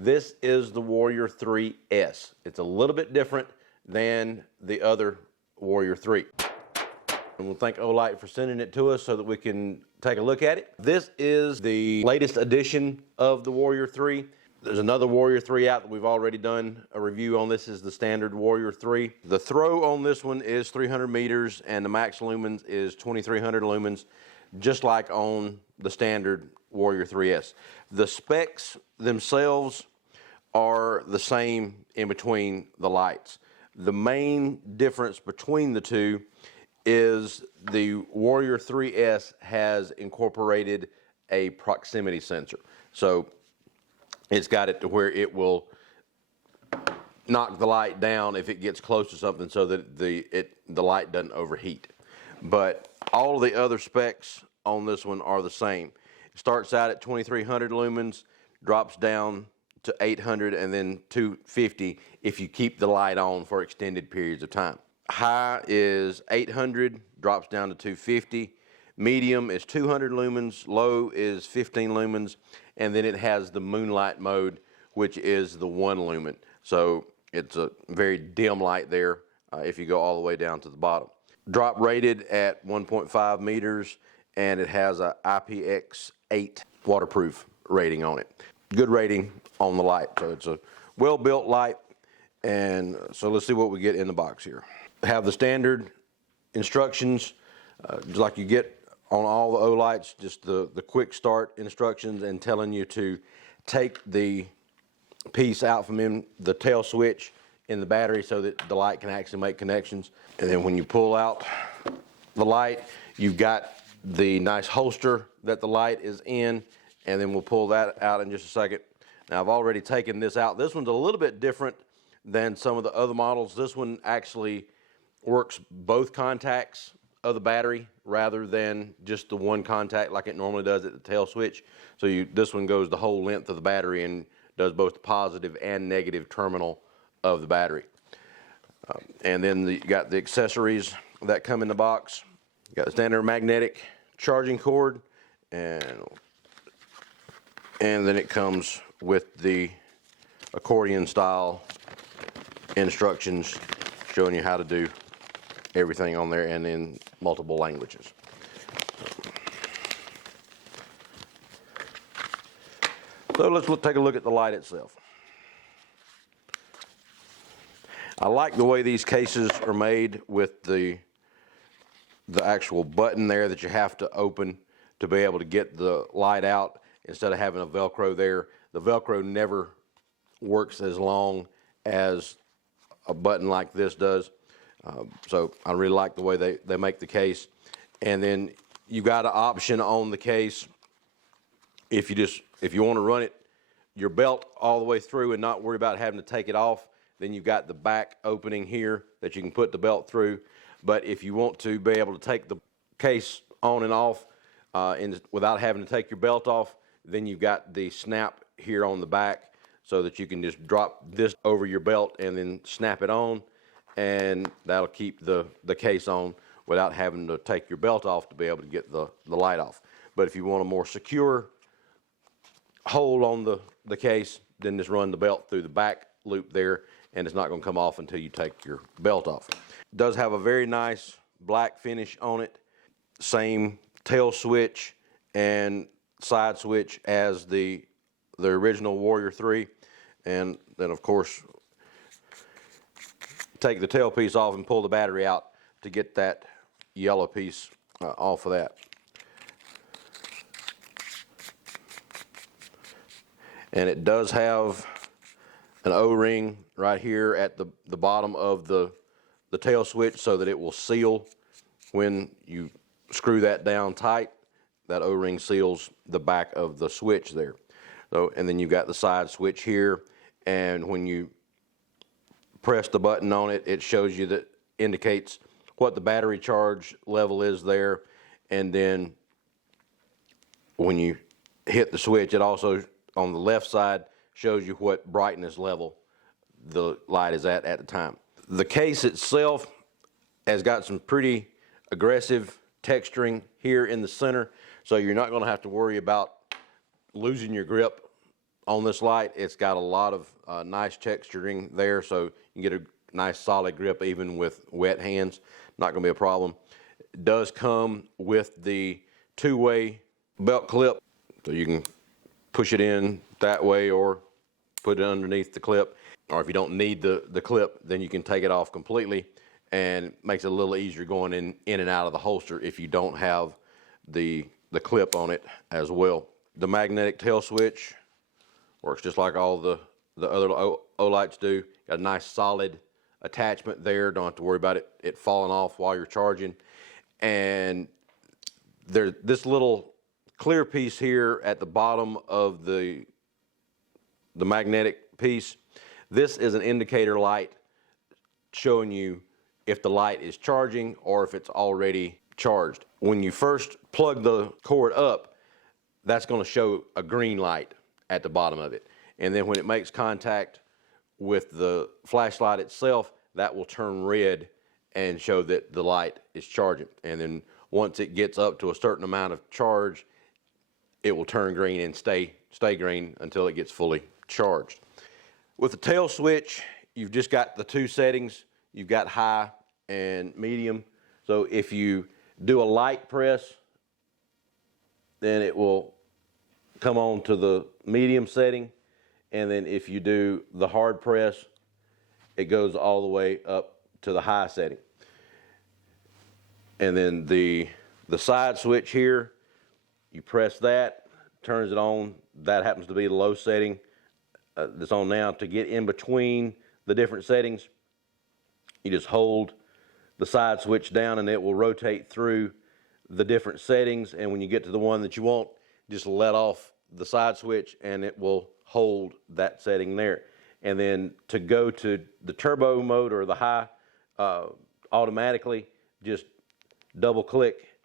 This is the Warrior 3S. It's a little bit different than the other Warrior 3. And we'll thank Olight for sending it to us so that we can take a look at it. This is the latest edition of the Warrior 3. There's another Warrior 3 out that we've already done a review on. This is the standard Warrior 3. The throw on this one is 300 meters and the max lumens is 2300 lumens, just like on the standard Warrior 3S. The specs themselves are the same in between the lights. The main difference between the two is the Warrior 3S has incorporated a proximity sensor. So it's got it to where it will knock the light down if it gets close to something so that the light doesn't overheat. But all of the other specs on this one are the same. It starts out at 2300 lumens, drops down to 800 and then 250 if you keep the light on for extended periods of time. High is 800, drops down to 250. Medium is 200 lumens, low is 15 lumens, and then it has the moonlight mode, which is the 1 lumen. So it's a very dim light there if you go all the way down to the bottom. Drop rated at 1.5 meters, and it has a IPX8 waterproof rating on it. Good rating on the light, so it's a well-built light. And so let's see what we get in the box here. Have the standard instructions, just like you get on all the Olights, just the quick start instructions and telling you to take the piece out from in the tail switch in the battery so that the light can actually make connections. And then when you pull out the light, you've got the nice holster that the light is in, and then we'll pull that out in just a second. Now I've already taken this out. This one's a little bit different than some of the other models. This one actually works both contacts of the battery rather than just the one contact like it normally does at the tail switch. So this one goes the whole length of the battery and does both the positive and negative terminal of the battery. And then you got the accessories that come in the box. You got the standard magnetic charging cord, and then it comes with the accordion style instructions showing you how to do everything on there and in multiple languages. So let's take a look at the light itself. I like the way these cases are made with the actual button there that you have to open to be able to get the light out instead of having a Velcro there. The Velcro never works as long as a button like this does. So I really like the way they make the case. And then you've got an option on the case if you want to run your belt all the way through and not worry about having to take it off. Then you've got the back opening here that you can put the belt through. But if you want to be able to take the case on and off without having to take your belt off, then you've got the snap here on the back so that you can just drop this over your belt and then snap it on, and that'll keep the case on without having to take your belt off to be able to get the light off. But if you want a more secure hold on the case, then just run the belt through the back loop there, and it's not going to come off until you take your belt off. It does have a very nice black finish on it. Same tail switch and side switch as the original Warrior 3. And then of course take the tail piece off and pull the battery out to get that yellow piece off of that. And it does have an O-ring right here at the bottom of the tail switch so that it will seal when you screw that down tight. That O-ring seals the back of the switch there. So, and then you've got the side switch here, and when you press the button on it, it shows you that indicates what the battery charge level is there, and then when you hit the switch, it also on the left side shows you what brightness level the light is at the time. The case itself has got some pretty aggressive texturing here in the center, so you're not going to have to worry about losing your grip on this light. It's got a lot of nice texturing there, so you can get a nice solid grip even with wet hands. Not going to be a problem. It does come with the two-way belt clip, so you can push it in that way or put it underneath the clip. Or if you don't need the clip, then you can take it off completely, and it makes it a little easier going in and out of the holster if you don't have the clip on it as well. The magnetic tail switch works just like all the other Olights do. Got a nice solid attachment there. Don't have to worry about it falling off while you're charging. And there's this little clear piece here at the bottom of the magnetic piece. This is an indicator light showing you if the light is charging or if it's already charged. When you first plug the cord up, that's going to show a green light at the bottom of it. And then when it makes contact with the flashlight itself, that will turn red and show that the light is charging. And then once it gets up to a certain amount of charge, it will turn green and stay green until it gets fully charged. With the tail switch, you've just got the two settings. You've got high and medium. So if you do a light press, then it will come on to the medium setting. And then if you do the hard press, it goes all the way up to the high setting. And then the side switch here, you press that, turns it on. That happens to be the low setting that's on now. To get in between the different settings, you just hold the side switch down and it will rotate through the different settings. And when you get to the one that you want, just let off the side switch and it will hold that setting there. And then to go to the turbo mode or the high automatically, just double click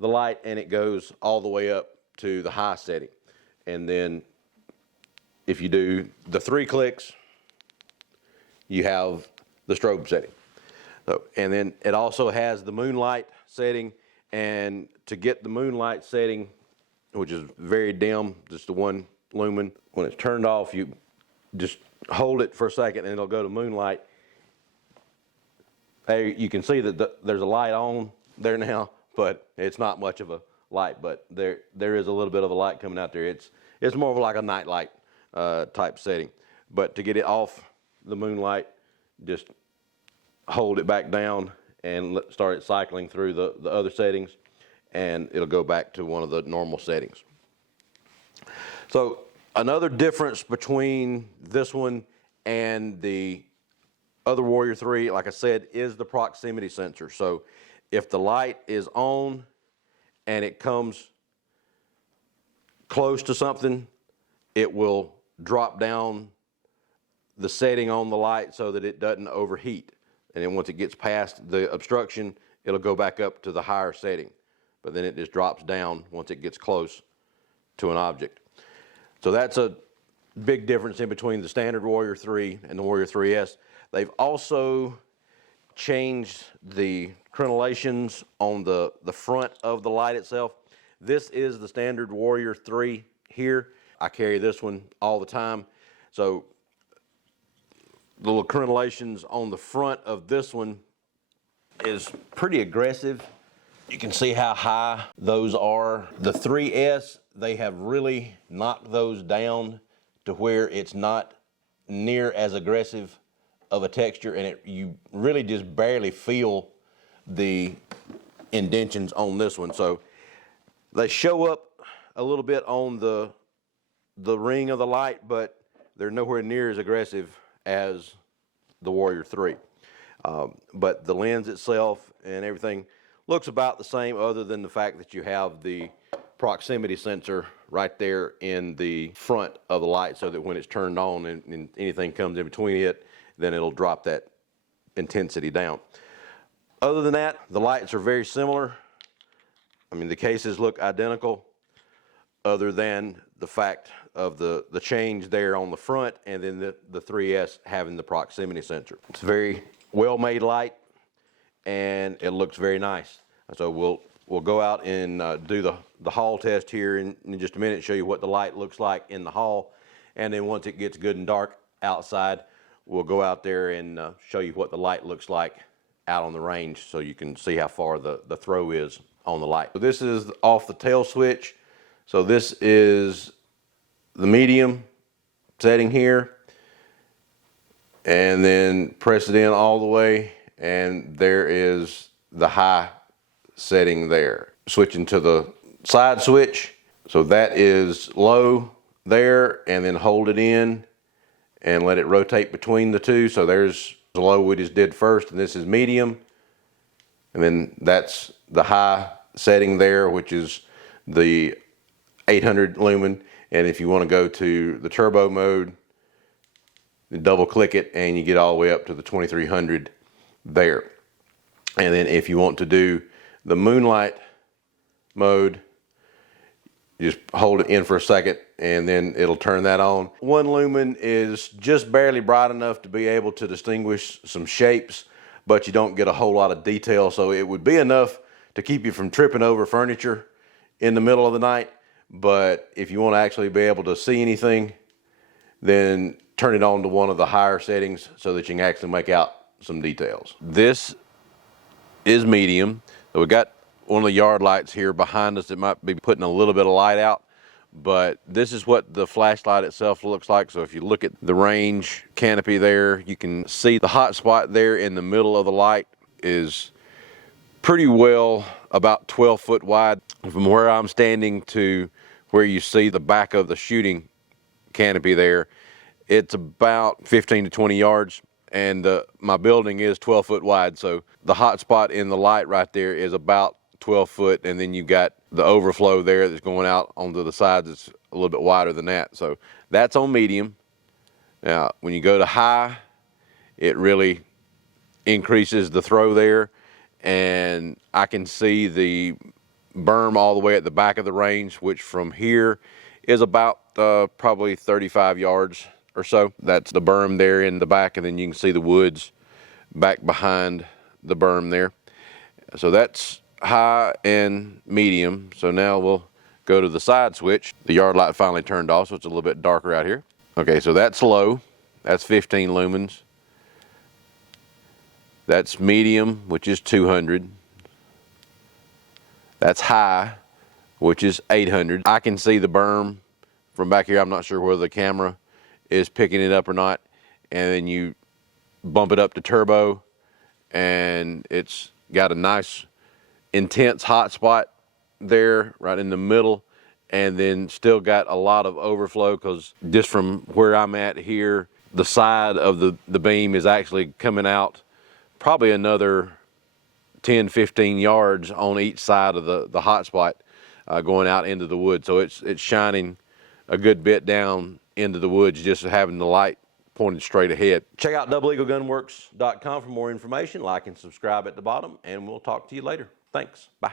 the light and it goes all the way up to the high setting. And then if you do the 3 clicks, you have the strobe setting. So, and then it also has the moonlight setting, and to get the moonlight setting, which is very dim, just the 1 lumen, when it's turned off, you just hold it for a second and it'll go to moonlight. There you can see that there's a light on there now, but it's not much of a light, but there is a little bit of a light coming out there. It's more of like a night light type setting. But to get it off the moonlight, just hold it back down and start it cycling through the other settings, and it'll go back to one of the normal settings. So another difference between this one and the other Warrior 3, like I said, is the proximity sensor. So if the light is on and it comes close to something, it will drop down the setting on the light so that it doesn't overheat. And then once it gets past the obstruction, it'll go back up to the higher setting. But then it just drops down once it gets close to an object. So that's a big difference in between the standard Warrior 3 and the Warrior 3S. They've also changed the crenellations on the front of the light itself. This is the standard Warrior 3 here. I carry this one all the time. So the little crenellations on the front of this one is pretty aggressive. You can see how high those are. The 3S, they have really knocked those down to where it's not near as aggressive of a texture, and you really just barely feel the indentions on this one. So they show up a little bit on the ring of the light, but they're nowhere near as aggressive as the Warrior 3. But the lens itself and everything looks about the same, other than the fact that you have the proximity sensor right there in the front of the light, so that when it's turned on and anything comes in between it, then it'll drop that intensity down. Other than that, the lights are very similar. I mean, the cases look identical, other than the fact of the change there on the front, and then the 3S having the proximity sensor. It's a very well-made light, and it looks very nice. So we'll go out and do the hall test here in just a minute, show you what the light looks like in the hall, And then once it gets good and dark outside, we'll go out there and show you what the light looks like out on the range, so you can see how far the throw is on the light. So this is off the tail switch. So this is the medium setting here, and then press it in all the way, and there is the high setting there. Switching to the side switch, so that is low there, and then hold it in and let it rotate between the two. So there's the low we just did first, and this is medium, and then that's the high setting there, which is the 800 lumen. And if you want to go to the turbo mode, double click it and you get all the way up to the 2300 there. And then if you want to do the moonlight mode, you just hold it in for a second and then it'll turn that on. 1 lumen is just barely bright enough to be able to distinguish some shapes, but you don't get a whole lot of detail. So it would be enough to keep you from tripping over furniture in the middle of the night. But if you want to actually be able to see anything, then turn it on to one of the higher settings so that you can actually make out some details. This is medium. So we got one of the yard lights here behind us that might be putting a little bit of light out, but this is what the flashlight itself looks like. So if you look at the range canopy there, you can see the hot spot there in the middle of the light is pretty well about 12 foot wide. From where I'm standing to where you see the back of the shooting canopy there, it's about 15 to 20 yards, and my building is 12 foot wide. So the hot spot in the light right there is about 12 foot, and then you got the overflow there that's going out onto the sides. It's a little bit wider than that. So that's on medium. Now, when you go to high, it really increases the throw there, and I can see the berm all the way at the back of the range, which from here is about probably 35 yards or so. That's the berm there in the back, and then you can see the woods back behind the berm there. So that's high and medium. So now we'll go to the side switch. The yard light finally turned off, so it's a little bit darker out here. Okay, so that's low. That's 15 lumens. That's medium, which is 200. That's high, which is 800. I can see the berm from back here. I'm not sure whether the camera is picking it up or not. And then you bump it up to turbo, and it's got a nice intense hot spot there right in the middle, and then still got a lot of overflow, because just from where I'm at here, the side of the beam is actually coming out probably another 10, 15 yards on each side of the hot spot going out into the woods. So it's shining a good bit down into the woods, just having the light pointed straight ahead. Check out doubleeaglegunworks.com for more information. Like and subscribe at the bottom, and we'll talk to you later. Thanks. Bye.